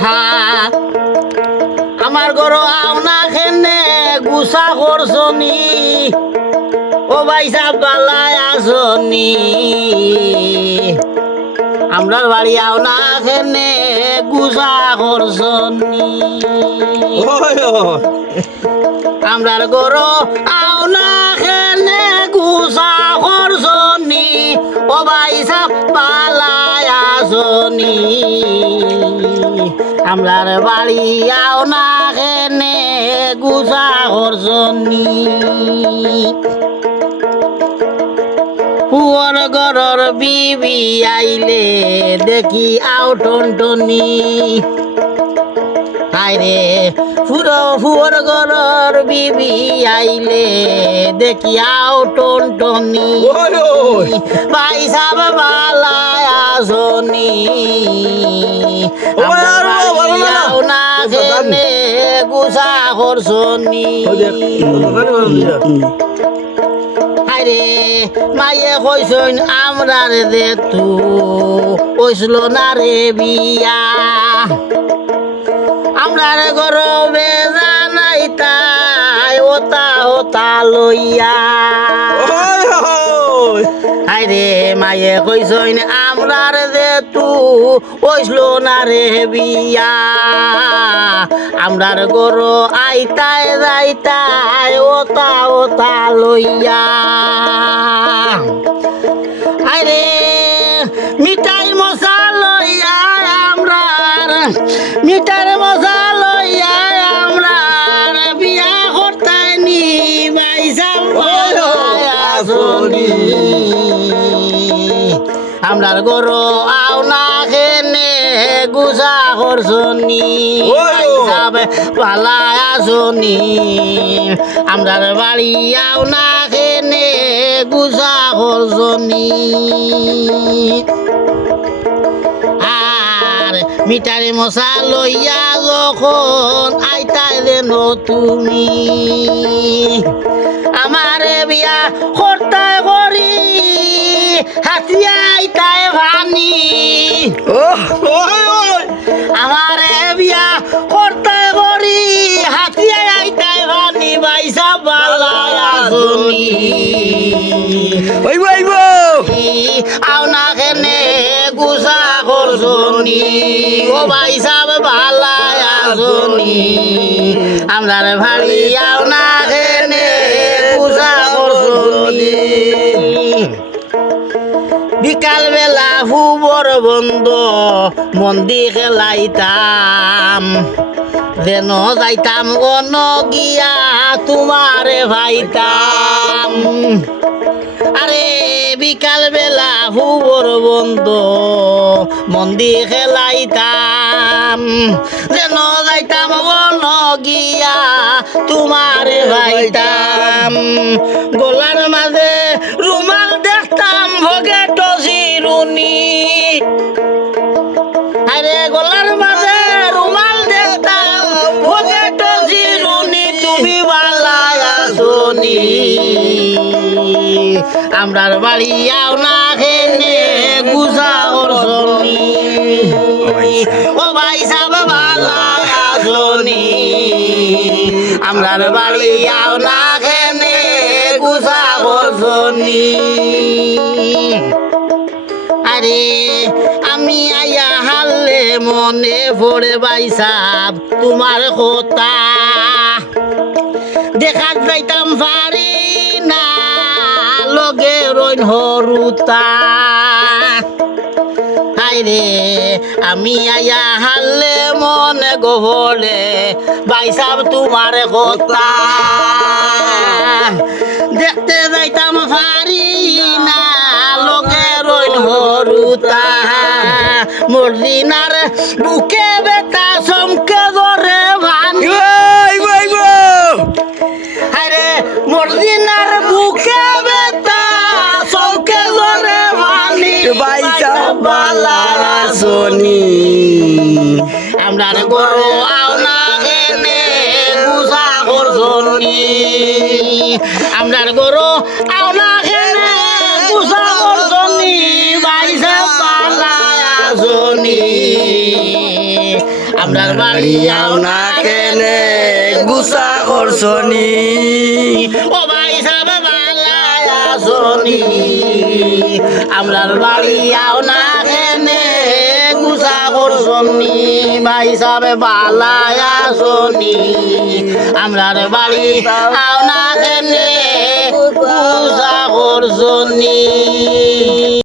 আহা আমার গরো আও না খেনে গুসা করছনি ও ভাই সাহেব বালায় আসনি আমরার বাড়ি আও না খেনে গুসা করছনি আমরার গরো আও না খেনে গুসা করছনি ও ভাই সাহেব বালায় আসনি আমরার বাড়ি আও না খেনে গুসা করছনি পুয়র গরর বিবি আইলে দেখি আও টনটনি আইরে ফুয়র গরর বিবি আইলে দেখি আও টনটনি ভাই সাহেব বালায় আসনি আও না খেনে গুসা করছনি আরে মায়ে কইসন আমরার দে তু কইছিল না রে বিয়া আমরার গরবে জানাই তাই ওতা লইয়া আরে মায়ে কইসন আমরার দে তু কইছিল না রে বিয়া আমরার গরো আইতাই যাইতাই ওতা লইয়া আরে মিঠাই মশা লইয়া আমরার মিঠাই মশা লইয়া আমরার বিয়া করতাই নি বাইসাম আসনি আমরার গরো আও না খেনে গুসা করছনি পালা আসনি আমরার বাড়ি আও না খেনে গুসা করছনি আর মিটারে মশা লইয়া যখন আইতাই যেন তুমি আমারে বিয়া করতাই করি হাতিয়া আইতাই ভানি আমারে বিয়া করতাই করি হাতিয়া আইতাই ভানি বাইসা বালা আসনি আও না খেনে গুসা করছনি ও ভাই সাহেব বালায় আসনি আমরার ভাড়ি আও না খেনে গুসা করছনি বিকাল বেলা ফুবর বন্ধ মন্দির খেলাইতাম যেন যাইতাম গণ গিয়া তোমারে ভাইতাম আরে বিকাল বেলা ফুবর বন্ধ মন্দির খেলাইতাম যেন যাইতাম গণ গিয়া তোমারে ভাইতাম গলার মাঝে রুমাল দেখতাম ভোগে টসিরুনি আরে গলার মাঝে রুমাল দেখতাম ভোগে টসিরুনি তুমি বালায় আসনি আমরার বাড়ি আও না খেনে গুসা করছনি ও ভাই সাহেব বালায় আসনি আমরার বাড়ি আও না খেনে গুসা করছনি আরে আমি আয়া হারলে মনে পড়ে ভাই সাহেব তোমার কথা দেখা যাইতাম পারি না লগে রইন হরুতা হাইরে আমি আয়া হারলে মনে গহলে ভাই সাহেব তোমার কথা দেখতে যাইতাম পারি না লগে রইন হরুতা মর্জিনার বুকে বেটা চমকে ধরে ভাঙি আরে মর্জিনার বুকে বেটা চমকে ধরে ভাঙি বালা আসনি আমরা গরু আও না খেনে গুসা করছনি আমরা গরু আও না খেনে গুসা করছনি বাইসা বালা আসনি আমরার বাড়ি আও না কেনে গুসা করছনি ও ভাই সাহেব বালাই আসনি আমরার বাড়ি আও না কেনে গুসা করছনি ভাই সাহেব বালাই আসনি আমরার বাড়ি আও না কেনে গুসা করছনি